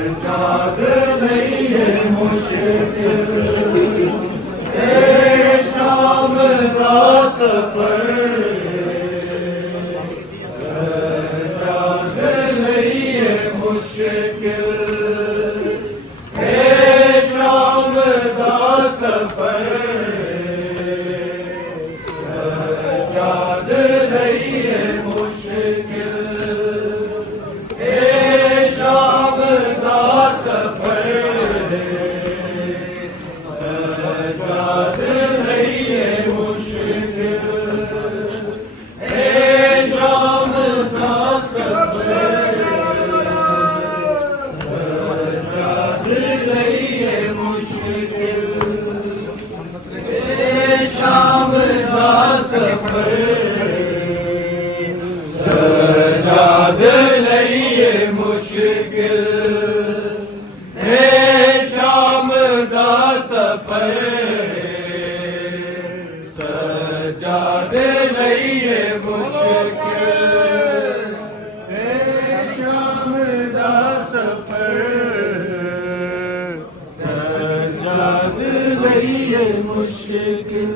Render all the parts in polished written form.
सजाद लईए मुश्किल शाम का सफर सजाद लईए मुश्किल शाम का सफर सजाद लईए मुश्किल शाम का सफर सजाद लईए मुश्किल शाम का सफर सजाद लईए मुश्किल शाम का सफर सजाद लईए मुश्किल शाम का सफर सजाद लईए मुश्किल शाम का सफर सजाद लईए मुश्किल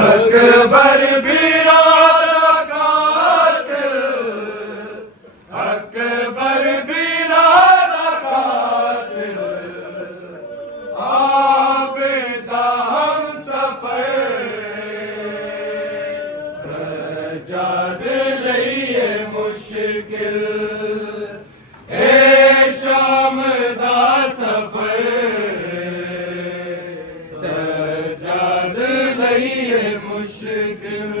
अकबर बिरारा कातिल अकबर बिरारा कातिल आबिदा हम सफर सजाद लईए मुश्किल शाम दा सफर सजाद लईए मुश्किल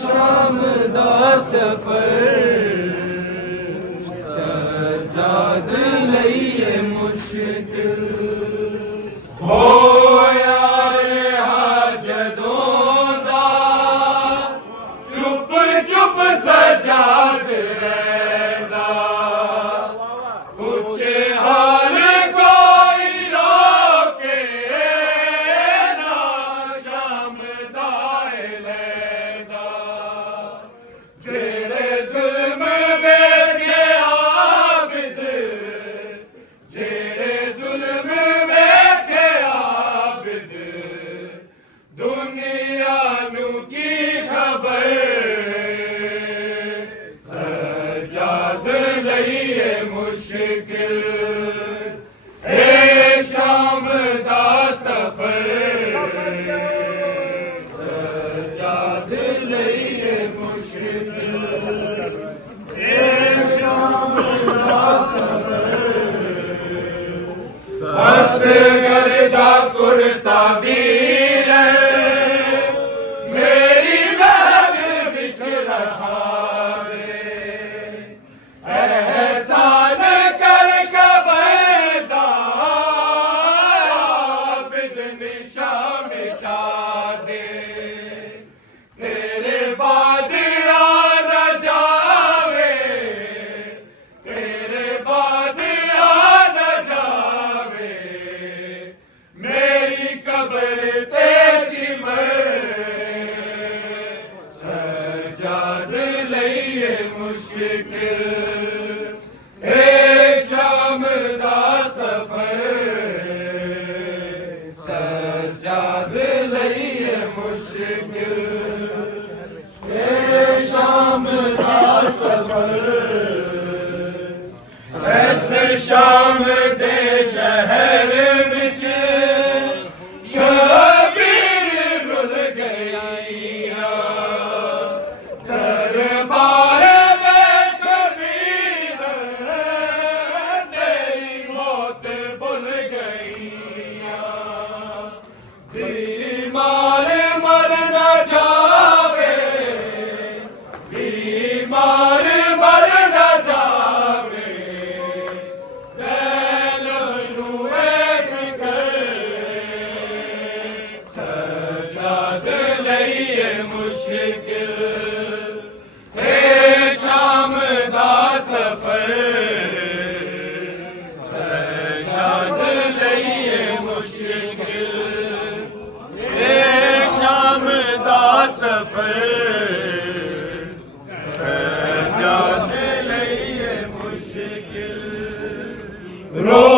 शाम दा सफर सजाद लईए मुश्किल होया जदों दा चुप चुप सजाद रहदा पूछे हाल कोई रोके ना शाम दा लैदा जेड़े जुल्म वेखे आबिद जेड़े जुल्म वेखे आबिद दुनिया नू की खबर सजाद लईए मुश्किल शाम दा सफर सजाद लईए मुश्किल शाम दा सफर असगर दा कुर्ता वीर मेरी लग विच रहा एहसान कर कबरदा आबिद निशा मिटा दे तेरे बाद आ न जावे तेरे बाद आ न जावे मेरी कब्र ते सिमर सजाद लईए मुश्किल शाम दा सफर सजाद लईए मुश्किल शाम दा सफर ऐसे शाम दे शहर विच शबीर रुल गईया दरबार में कबीर तेरी मौत भुल गईया बीमार मर न जावे बीमार मर न जावे ज़ैल फिकर सजाद लईए मुश्किल शाम दा सफर सजाद लईए मुश्किल शाम दा सफर सजाद लईए मुश्किल ਰੋ